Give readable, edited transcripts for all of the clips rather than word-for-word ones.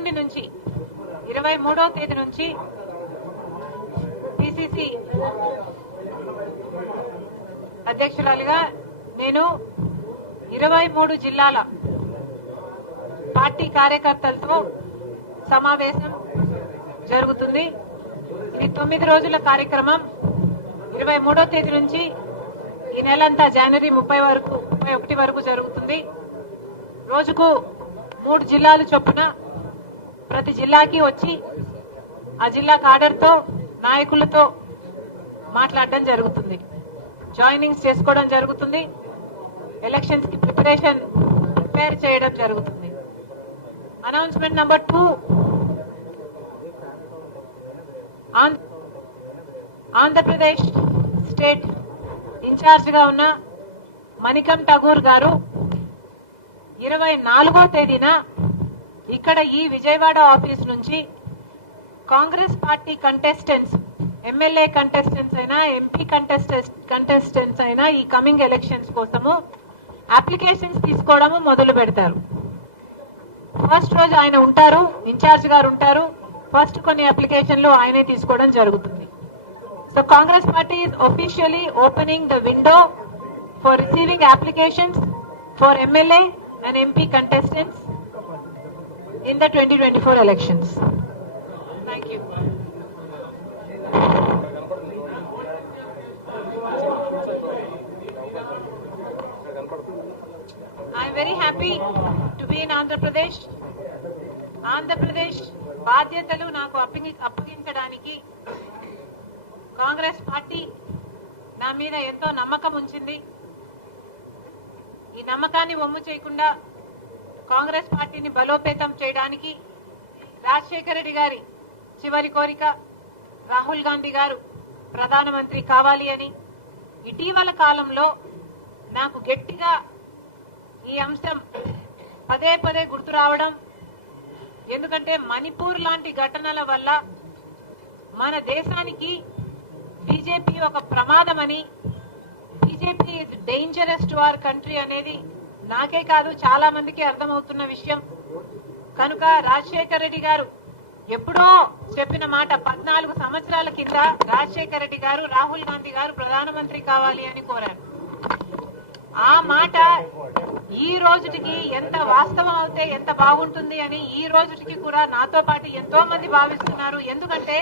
ఎల్లుండి నుంచి 23వ తేదీ నుంచి పిసిసి అధ్యక్షురాలిగా నేను 23 జిల్లాల పార్టీ కార్యకర్తలతో సమావేశం జరుగుతుంది. ఇది 9 రోజుల కార్యక్రమం. 23వ తేదీ నుంచి ఈ నెలంతా జనవరి 31 వరకు జరుగుతుంది. రోజుకు 3 జిల్లాలు చొప్పున ప్రతి జిల్లాకి వచ్చి ఆ జిల్లా కాడర్తో నాయకులతో మాట్లాడడం జరుగుతుంది. జాయినింగ్స్ చేసుకోవడం జరుగుతుంది. ఎలక్షన్స్ కి ప్రిపేర్ చేయడం జరుగుతుంది. Announcement number 2, Andhra Pradesh state incharge గా ఉన్న మణికం ఠాగూర్ గారు 24వ తేదీన ఇక్కడ ఈ విజయవాడ ఆఫీస్ నుంచి Congress party contestants, MLA contestants అయినా ఎంపీ కంటెస్టెంట్స్ అయినా ఈ కమింగ్ ఎలక్షన్స్ కోసము అప్లికేషన్స్ తీసుకోవడము మొదలు పెడతారు. ఫస్ట్ రోజు ఆయన ఉంటారు, ఇన్ఛార్జ్ గారు ఉంటారు. ఫస్ట్ కొన్ని అప్లికేషన్లు ఆయనే తీసుకోవడం జరుగుతుంది. So Congress party is officially opening the window for receiving applications for MLA and MP contestants in the 2024 elections. Thank you. I am very happy to be in Andhra Pradesh. Andhra Pradesh బాధ్యతలు నాకు అప్పగించడానికి Congress party నా మీద ఎంతో నమ్మకం ఉంచింది. ఈ నమ్మకాన్ని వమ్ము చేయకుండా కాంగ్రెస్ పార్టీని బలోపేతం చేయడానికి రాజశేఖర రెడ్డి గారి చివరి కోరిక రాహుల్ గాంధీ గారు ప్రధానమంత్రి కావాలి అని ఇటీవల కాలంలో నాకు గట్టిగా ఈ అంశం పదే పదే గుర్తు రావడం, ఎందుకంటే మణిపూర్ లాంటి ఘటనల వల్ల మన దేశానికి బీజేపీ ఒక ప్రమాదమని, BJP is dangerous to our country అనేది నాకే కాదు చాలా మందికి అర్థమవుతున్న విషయం. కనుక రాజశేఖర రెడ్డి గారు ఎప్పుడో చెప్పిన మాట 14 సంవత్సరాల కింద రాజశేఖర రెడ్డి గారు రాహుల్ గాంధీ గారు ప్రధానమంత్రి కావాలి అని కోరారు. ఆ మాట ఈ రోజుకి ఎంత వాస్తవం అవుతే ఎంత బాగుంటుంది అని ఈ రోజుకి కూడా నాతో పాటు ఎంతో మంది భావిస్తున్నారు. ఎందుకంటే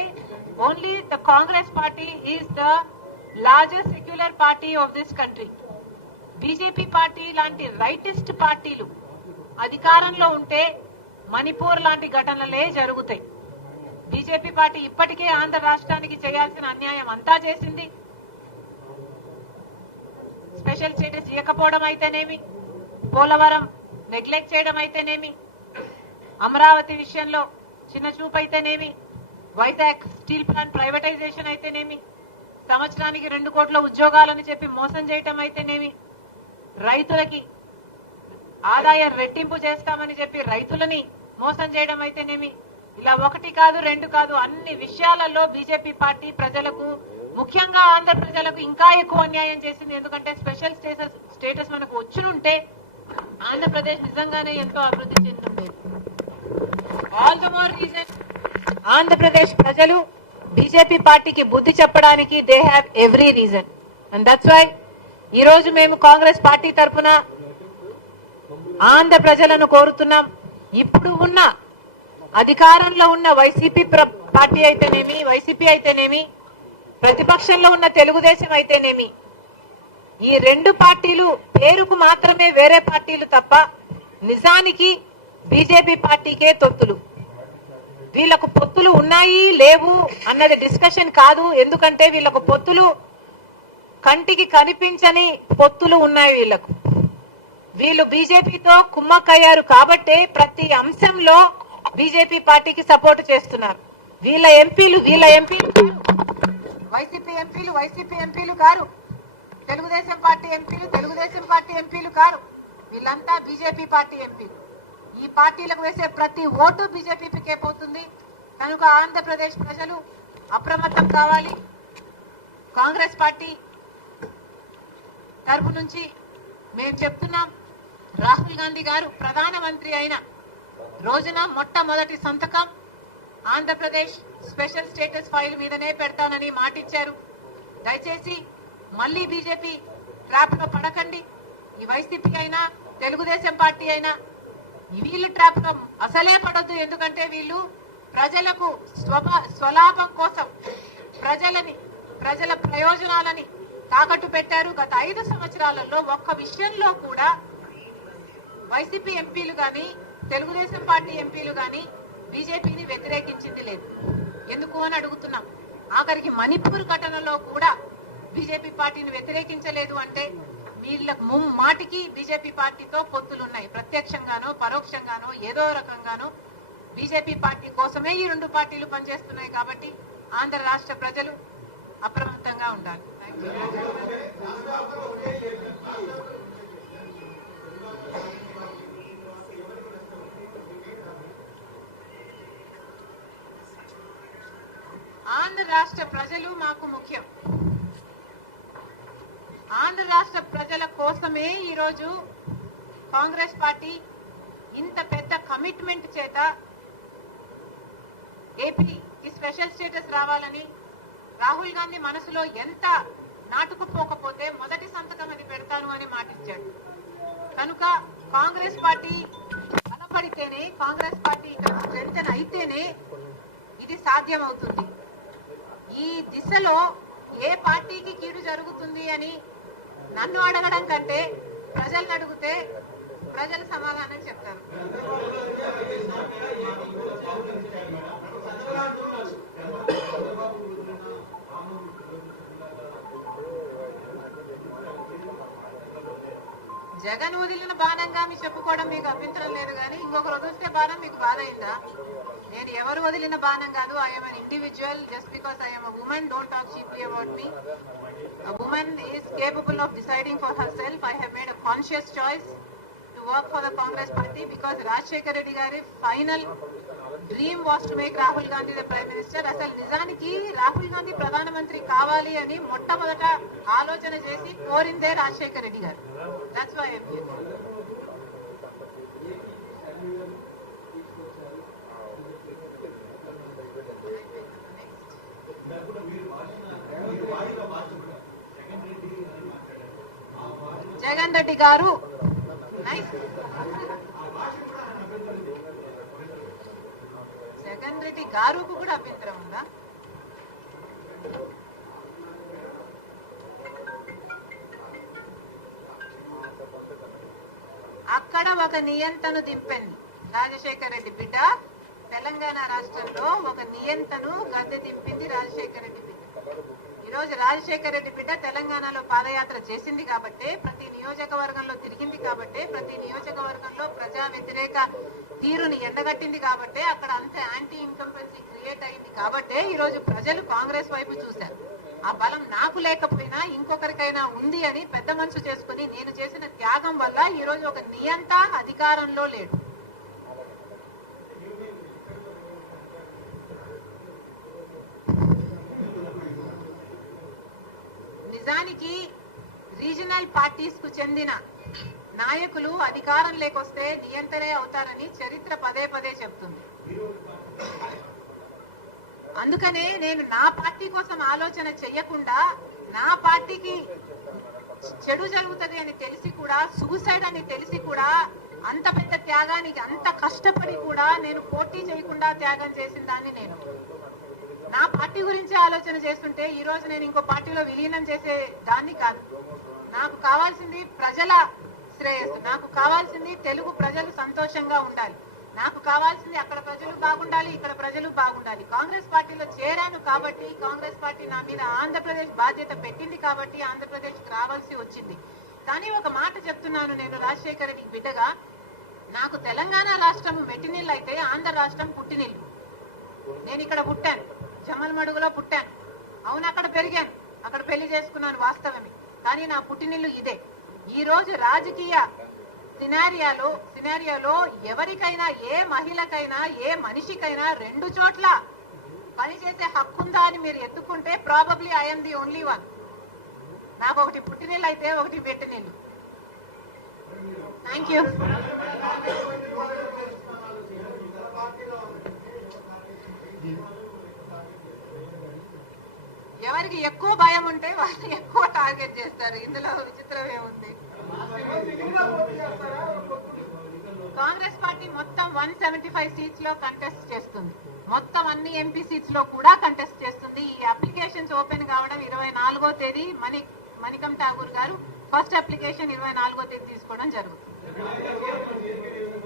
only the Congress party is the largest secular party of this country. BJP party లాంటి రైటిస్ట్ పార్టీలు అధికారంలో ఉంటే మణిపూర్ లాంటి ఘటనలే జరుగుతాయి. బీజేపీ పార్టీ ఇప్పటికే ఆంధ్ర రాష్ట్రానికి చేయాల్సిన అన్యాయం అంతా చేసింది. స్పెషల్ స్టేటస్ ఇవ్వకపోవడం అయితేనేమి, పోలవరం నెగ్లెక్ట్ చేయడం అయితేనేమి, అమరావతి విషయంలో చిన్న చూపు అయితేనేమి, వైజాగ్ స్టీల్ ప్లాంట్ ప్రైవేటైజేషన్ అయితేనేమి, సంవత్సరానికి 2 కోట్ల ఉద్యోగాలని చెప్పి మోసం చేయటం అయితేనేమి, రైతులకి ఆదాయం రెట్టింపు చేస్తామని చెప్పి రైతులని మోసం చేయడం అయితేనేమి, ఇలా 1 కాదు 2 కాదు అన్ని విషయాలలో బీజేపీ పార్టీ ప్రజలకు, ముఖ్యంగా ఆంధ్ర ప్రజలకు ఇంకా ఎక్కువ అన్యాయం చేసింది. ఎందుకంటే స్పెషల్ స్టేటస్ మనకు వచ్చునుంటే ఆంధ్రప్రదేశ్ నిజంగానే ఎంతో అభివృద్ధి చెందుండేది. All the more reason Andhra Pradesh ప్రజలు బీజేపీ పార్టీకి బుద్ధి చెప్పడానికి they have every reason. And that's why ఈ రోజు మేము కాంగ్రెస్ పార్టీ తరఫున ఆంధ్ర ప్రజలను కోరుతున్నాం. ఇప్పుడు ఉన్న అధికారంలో ఉన్న వైసీపీ పార్టీ అయితేనేమి, వైసీపీ అయితేనేమి, ప్రతిపక్షంలో ఉన్న తెలుగుదేశం అయితేనేమి, ఈ 2 పార్టీలు పేరుకు మాత్రమే వేరే పార్టీలు తప్ప నిజానికి బీజేపీ పార్టీకే తొత్తులు. వీళ్లకు పొత్తులు ఉన్నాయి లేవు అన్నది డిస్కషన్ కాదు. ఎందుకంటే వీళ్లకు పొత్తులు కంటికి కనిపించని పొత్తులు ఉన్నాయి. వీళ్ళు బీజేపీతో కుమ్మక్కయ్యారు కాబట్టే ప్రతి అంశంలో బీజేపీ పార్టీకి సపోర్ట్ చేస్తున్నారు. వీళ్ళ ఎంపీలు వైసీపీ ఎంపీలు కారు, తెలుగుదేశం పార్టీ ఎంపీలు కారు, వీళ్ళంతా బీజేపీ పార్టీ ఎంపీలు. ఈ పార్టీలకు వేసే ప్రతి ఓటు బీజేపీకే పోతుంది. కనుక ఆంధ్రప్రదేశ్ ప్రజలు అప్రమత్తం కావాలి. కాంగ్రెస్ పార్టీ తరపు నుంచి మేము చెప్తున్నాం, రాహుల్ గాంధీ గారు ప్రధానమంత్రి అయిన రోజున మొట్టమొదటి సంతకం ఆంధ్రప్రదేశ్ స్పెషల్ స్టేటస్ ఫైల్ మీదనే పెడతానని మాటిచ్చారు. దయచేసి మళ్లీ బీజేపీ ట్రాప్ లో పడకండి. ఈ వైసీపీ అయినా తెలుగుదేశం పార్టీ అయినా వీళ్ళు ట్రాప్ లో అసలే పడొద్దు. ఎందుకంటే వీళ్ళు ప్రజలకు స్వలాభం కోసం ప్రజల ప్రయోజనాలని తాకట్టు పెట్టారు. గత 5 సంవత్సరాలలో ఒక్క విషయంలో కూడా వైసీపీ ఎంపీలు గాని తెలుగుదేశం పార్టీ ఎంపీలు గాని బీజేపీని వ్యతిరేకించింది లేదు. ఎందుకు అని అడుగుతున్నాం. ఆఖరికి మణిపూర్ ఘటనలో కూడా బీజేపీ పార్టీని వ్యతిరేకించలేదు అంటే వీళ్ళకు మాటికి బీజేపీ పార్టీతో పొత్తులున్నాయి. ప్రత్యక్షంగానో పరోక్షంగానో ఏదో రకంగానో బీజేపీ పార్టీ కోసమే ఈ 2 పార్టీలు పనిచేస్తున్నాయి. కాబట్టి ఆంధ్ర రాష్ట్ర ప్రజలు అప్రమత్తంగా ఉండాలి. ఆంధ్ర రాష్ట్ర ప్రజలు మాకు ముఖ్యం. ఆంధ్ర రాష్ట్ర ప్రజల కోసమే ఈరోజు కాంగ్రెస్ పార్టీ ఇంత పెద్ద కమిట్మెంట్ చేత ఏపీకి స్పెషల్ స్టేటస్ రావాలని రాహుల్ గాంధీ మనసులో ఎంత నాటుకుపోకపోతే మొదటి సంతకం అది పెడతాను అని మాటిచ్చాడు. కనుక కాంగ్రెస్ పార్టీ బలపడితేనే, కాంగ్రెస్ పార్టీ స్ట్రెంథెన్ అయితేనే ఇది సాధ్యమవుతుంది. ఈ దిశలో ఏ పార్టీకి కీడు జరుగుతుంది అని నన్ను అడగడం కంటే ప్రజలను అడిగితే ప్రజలు సమాధానం చెప్తారు. జగన్ వదిలిన బాణంగా మీ చెప్పుకోవడం మీకు అభ్యంతరం లేదు, కానీ ఇంకొకరు వదిలిస్తే బాణం మీకు బాధ అయిందా? నేను ఎవరు వదిలిన బాణం కాదు. I'm an individual. Just because I'm a women, don't talk cheaply about me. A woman is capable of deciding for herself. I have made a conscious choice to work for the Congress party because Rajshekar Reddy gari final dream was to make Rahul Gandhi the Prime Minister. అసలు నిజానికి రాహుల్ గాంధీ ప్రధానమంత్రి కావాలి అని మొట్టమొదట ఆలోచన చేసి కోరిందే రాజశేఖర్ రెడ్డి గారు. That's why I'm here. Jagan Reddy గారు జగన్ రెడ్డి గారుకు కూడా అభ్యంతరం ఉందా? అక్కడ ఒక నియంతను దింపింది రాజశేఖర్ రెడ్డి బిడ్డ. తెలంగాణ రాష్ట్రంలో ఒక నియంతను గద్దె దింపింది రాజశేఖర్ రెడ్డి బిడ్డ. ఈ రోజు రాజశేఖర్ రెడ్డి బిడ్డ తెలంగాణలో పాదయాత్ర చేసింది కాబట్టి, ప్రతి నియోజకవర్గంలో తిరిగింది కాబట్టి, ప్రతి నియోజకవర్గంలో ప్రజా వ్యతిరేక తీరుని ఎండగట్టింది కాబట్టి, అక్కడ అంత యాంటీ ఇన్కంపెన్సీ క్రియేట్ అయింది కాబట్టి ఈ రోజు ప్రజలు కాంగ్రెస్ వైపు చూశారు. ఆ బలం నాకు లేకపోయినా ఇంకొకరికైనా ఉంది అని పెద్ద మనసు చేసుకుని నేను చేసిన త్యాగం వల్ల ఈ రోజు ఒక నియంత అధికారంలో లేడు. నిజానికి రీజనల్ పార్టీస్ కు చెందిన నాయకులు అధికారం లేకొస్తే నియంత్రణే అవుతారని చరిత్ర పదే పదే చెప్తుంది. అందుకనే నేను నా పార్టీ కోసం ఆలోచన చెయ్యకుండా, నా పార్టీకి చెడు జరుగుతుంది అని తెలిసి కూడా, సూసైడ్ అని తెలిసి కూడా, అంత పెద్ద త్యాగానికి అంత కష్టపడి కూడా నేను పోటీ చేయకుండా త్యాగం చేసిన దాన్ని నేను నా పార్టీ గురించి ఆలోచన చేస్తుంటే ఈ రోజు నేను ఇంకో పార్టీలో విలీనం చేసే దాన్ని కాదు. నాకు కావాల్సింది ప్రజల శ్రేయస్సు, నాకు కావాల్సింది తెలుగు ప్రజలు సంతోషంగా ఉండాలి, నాకు కావాల్సింది అక్కడ ప్రజలు బాగుండాలి, ఇక్కడ ప్రజలు బాగుండాలి. కాంగ్రెస్ పార్టీలో చేరాను కాబట్టి, కాంగ్రెస్ పార్టీ నా మీద ఆంధ్రప్రదేశ్ బాధ్యత పెట్టింది కాబట్టి ఆంధ్రప్రదేశ్కి రావాల్సి వచ్చింది. కానీ ఒక మాట చెప్తున్నాను, నేను రాజశేఖర్ రెడ్డి బిడ్డగా, నాకు తెలంగాణ రాష్ట్రం మెట్టినిల్లు అయితే ఆంధ్ర రాష్ట్రం పుట్టినిల్లు. నేను ఇక్కడ పుట్టాను, జమల్మడుగులో పుట్టాను, అవును అక్కడ పెరిగాను, అక్కడ పెళ్లి చేసుకున్నాను, వాస్తవమే. కానీ నా పుట్టినిల్లు ఇదే. ఈ రోజు రాజకీయ సినారియాలో ఎవరికైనా, ఏ మహిళకైనా, ఏ మనిషికైనా 2 చోట్ల పనిచేసే హక్కుందా అని మీరు ఎత్తుకుంటే probably I'm the only one. నాకు ఒకటి పుట్టినిల్లు అయితే ఒకటి పెట్టినిల్లు. Thank you. ఉంటే వాళ్ళు ఎక్కువ టార్గెట్ చేస్తారు. ఇందులో విచిత్రం ఏముంది? కాంగ్రెస్ పార్టీ మొత్తం 175 సీట్స్ లో కంటెస్ట్ చేస్తుంది. మొత్తం అన్ని ఎంపీ సీట్స్ లో కూడా కంటెస్ట్ చేస్తుంది. ఈ అప్లికేషన్స్ ఓపెన్ కావడం 24వ తేదీ. మణికం ఠాగూర్ గారు ఫస్ట్ అప్లికేషన్ 24వ తేదీ తీసుకోవడం జరుగుతుంది.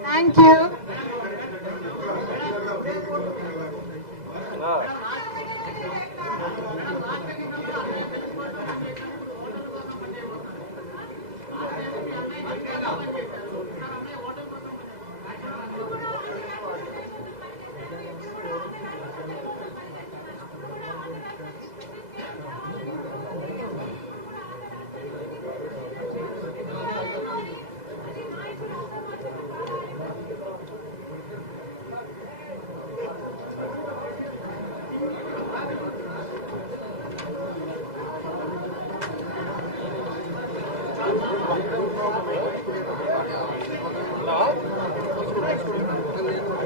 Thank you.